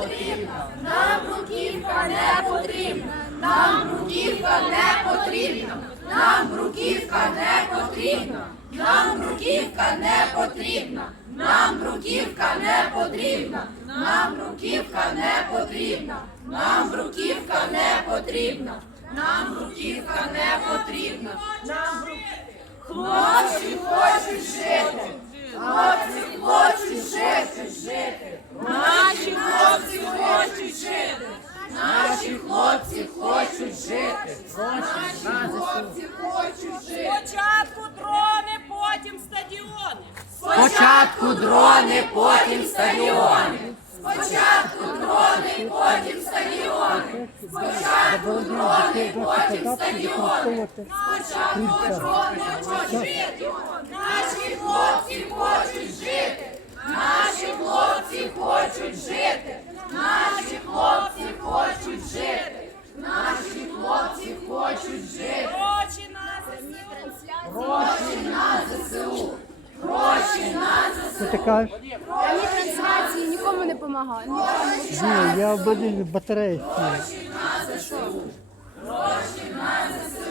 потрібна, нам бруківка не потрібна, нам бруківка не потрібна, нам бруківка не потрібна, нам бруківка не потрібна, нам бруківка не потрібна, нам бруківка не потрібна, нам бруківка не потрібна, нам бруківка не потрібна, нам Хлопці хочуть жити, хлопці хочуть жити, жити. Наші хлопці хочуть жити. Наші хлопці хочуть жити. Наші хлопці хочуть жити. Спочатку дрони, потім стадіони. Спочатку дрони, потім стадіони. Спочатку дрони, потім стадіони. Спочатку дрони, потім стадіони. Спочатку дрони, потім стадіони. Наші хлопці хочуть жити. Наші хлопці хочуть жити. Наші хлопці хочуть жити. Наші хлопці хочуть жити. Гроші на ЗСУ. Гроші на ЗСУ. Що ти кажеш? Мені трансляції нікому не допомагає. Ні, я в батареї. Гроші на ЗСУ! Гроші на ЗСУ!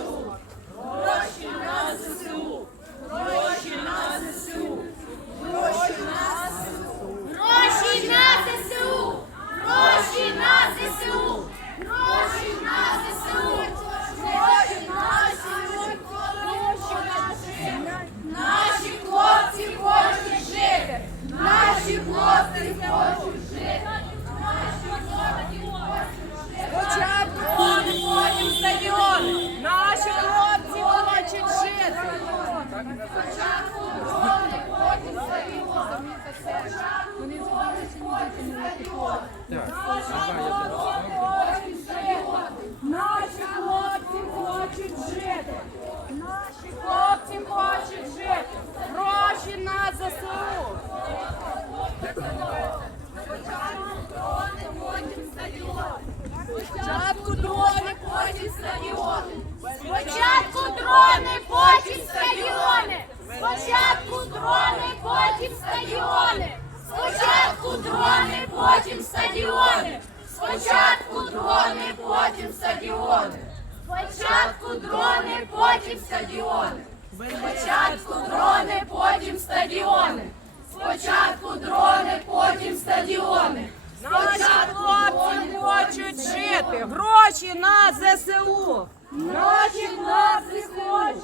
Спочатку дрони, потім стадіони! Спочатку дрони, потім стадіони. Спочатку дрони, потім стадіони. Спочатку дрони, потім стадіони. Спочатку дрони, потім стадіони. Наші хлопці хочуть жити. Гроші на ЗСУ. Наші хлопці хочуть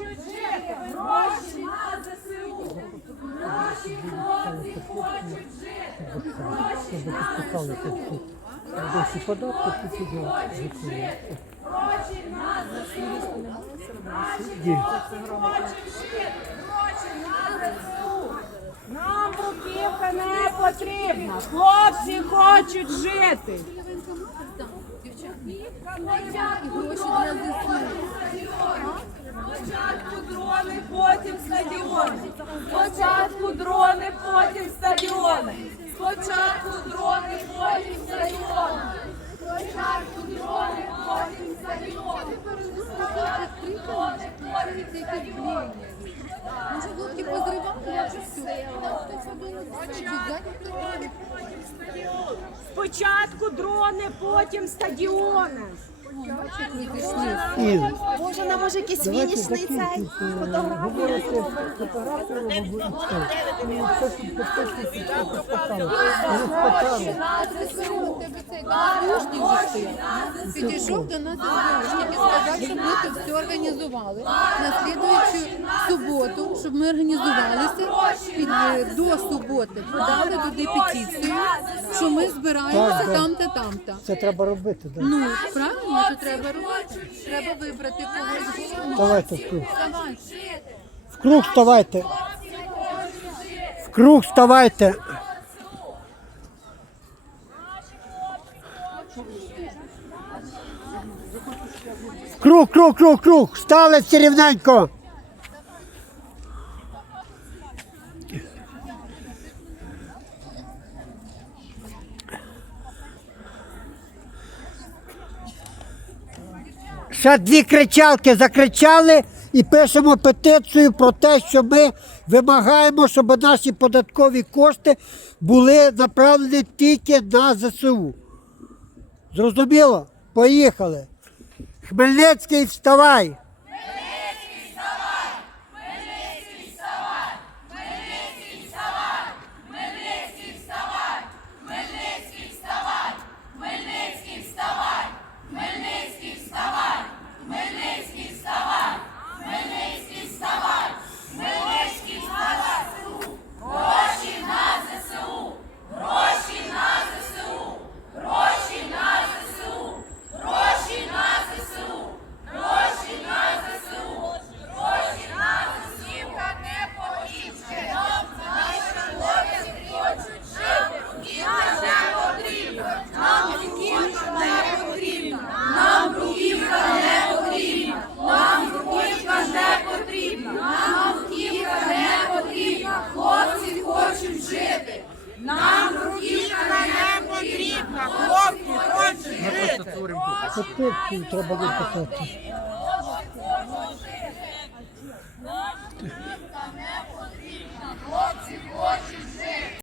Щоб тут досі податки, тут сюди нас Є. Нам бруківка не потрібна. Хлопці хочуть жити. Спочатку дрони, потім стадіон. Спочатку дрони, потім стадіон. Спочатку дрони, потім стадіони. Боже, нам може якийсь фінішний цей фотографії. Підійшов до нас і сказав, щоб ми тут все організували. На слідуючу суботу, щоб ми організувалися до суботи, подали туди петицію, що ми збираємося там-та там-та. Це треба робити. Ну, правильно? Що треба робити. Треба вибрати когось. Давайте в круг. В круг вставайте. В круг вставайте. В круг, круг, круг, круг. Стали всі рівненько. Ще дві кричалки закричали і пишемо петицію про те, що ми вимагаємо, щоб наші податкові кошти були направлені тільки на ЗСУ. Зрозуміло? Поїхали. Хмельницький, вставай! Петицію треба виписати.